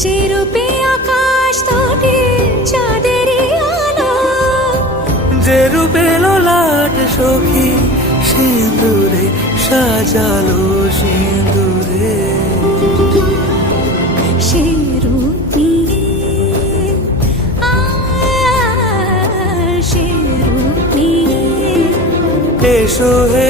যে রূপে আকাশ তটে চাঁদেরই আলো, যে রূপে ললাট সখী সিঁদুরে সাজালো সিঁদুরে। সে রূপ নিয়ে সে রূপ নিয়ে এসো হে